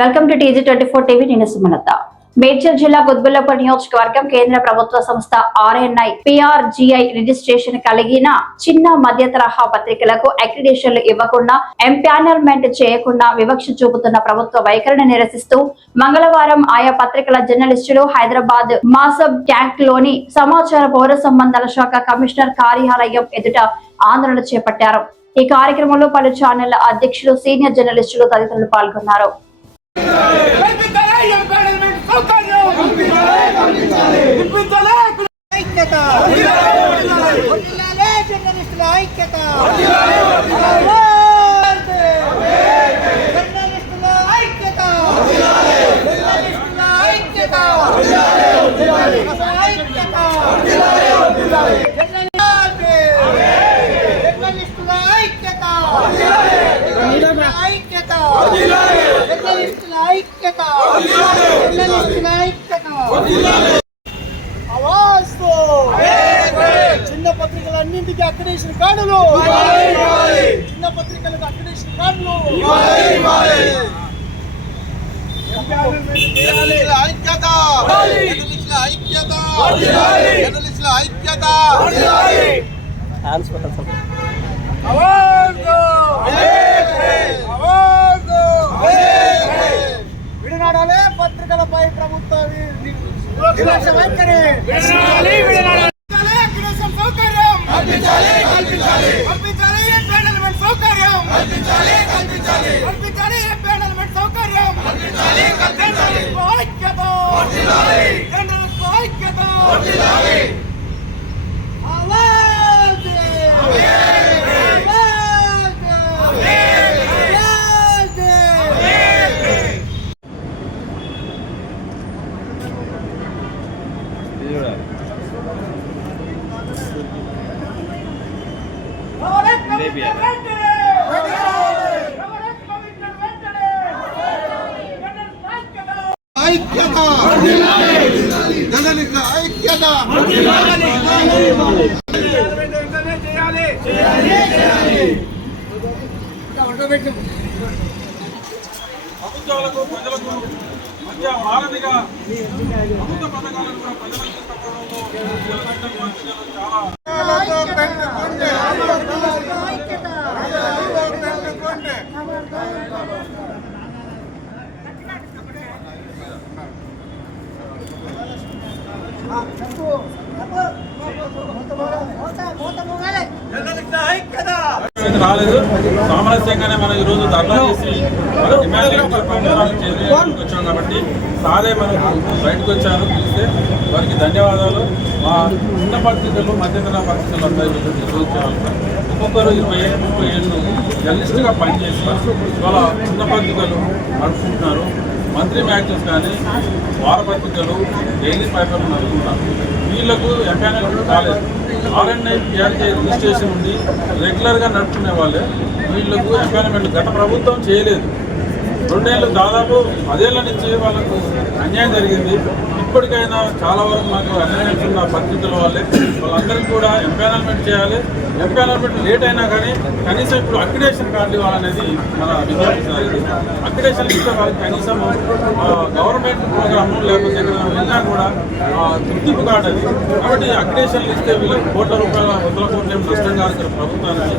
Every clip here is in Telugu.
Welcome to TG24 TV. నేను సుమలత. మేడ్చల్ జిల్లా గుత్బుల్లాపూర్ నియోజకవర్గం కేంద్ర ప్రభుత్వ సంస్థ RNI PRGI రిజిస్ట్రేషన్ కలిగిన చిన్న మధ్య తరహా పత్రికలకు అక్రిడిటేషన్లు ఇవ్వకుండా ఎంపానల్మెంట్ చేయకుండా వివక్ష చూపుతున్న ప్రభుత్వ వైఖరిని నిరసిస్తూ మంగళవారం ఆయా పత్రికల జర్నలిస్టులు హైదరాబాద్ మాసబ్ ట్యాంక్ లోని సమాచార పౌర సంబంధాల శాఖ కమిషనర్ కార్యాలయం ఎదుట ఆందోళన చేపట్టారు. ఈ కార్యక్రమంలో పలు ఛానళ్ల అధ్యక్షులు, సీనియర్ జర్నలిస్టులు తదితరులు పాల్గొన్నారు. చిన్న పత్రికలన్నింటికి అక్రిడిటేషన్ కార్డులు, చిన్న పత్రికలకు అక్రిడిటేషన్ కార్డులు, విడనాడాలే పత్రికలపై ప్రభుత్వ వైఖరి. ప్రభుత్వాలకు ప్రజలకు మధ్య వారధిగా ప్రభుత్వ పథకాలను కూడా ప్రజలకు తీసుకుపోవడంలో రాలేదు. సామరస్యంగానే మనం ఈరోజు ధర్నా చేసి మన డిమాండ్ వచ్చాం కాబట్టి సారే మనకు బయటకు వచ్చారు. పిలిస్తే వారికి ధన్యవాదాలు. మా చిన్న పత్రికలు, మధ్యతర పత్రికలు అందరూ నిర్వహించేవాళ్ళు ఒక్కొక్కరు 20 ఏళ్ళు జర్నలిస్టుగా పనిచేసి ఇవాళ చిన్న పత్రికలు నడుపుకుంటున్నారు. మంత్లీ మ్యాగజైన్స్ కానీ వారపత్రికలు, డైలీ పేపర్లు నడుపుకుంటున్నారు. వీళ్లకు ఎంపానల్మెంట్ కాలేదు. RNI PRGI రిజిస్ట్రేషన్ ఉంది, రెగ్యులర్గా నడుపుకునే వాళ్ళే. వీళ్లకు ఎంపానల్మెంట్ గత ప్రభుత్వం చేయలేదు. 2 ఏళ్ళు దాదాపు 10 ఏళ్ల నుంచి వాళ్ళకు అన్యాయం జరిగింది. ఇప్పటికైనా చాలా వరకు మాకు అన్యాయం ఉన్న పత్రికల వాళ్ళే. వాళ్ళందరికీ కూడా ఎంపానల్మెంట్ చేయాలి. ఎంపానల్మెంట్ లేట్ అయినా కానీ కనీసం ఇప్పుడు అక్రిడిటేషన్ కార్డు ఇవ్వాలనేది మన విజ్ఞప్తి. అక్రిడిటేషన్ ఇస్తే వాళ్ళకి కనీసం గవర్నమెంట్ ప్రోగ్రామ్ లేకపోతే ఎక్కడ వెళ్ళినా కూడా గుర్తింపు కార్డు అది. కాబట్టి అక్రిడిటేషన్లు ఇస్తే వీళ్ళకి కోట్ల రూపాయల 100 కోట్ల నష్టం కాదు ఇక్కడ ప్రభుత్వానికి.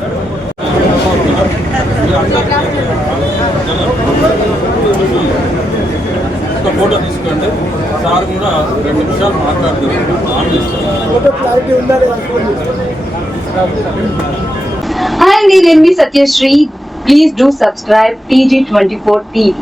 ఒక ఫోటో తీసుకోండి. సార్ కూడా 2 నిమిషాలు మాట్లాడుతున్నారు. Hi, నేను మీ Satyasri. Please do subscribe TG24 TV.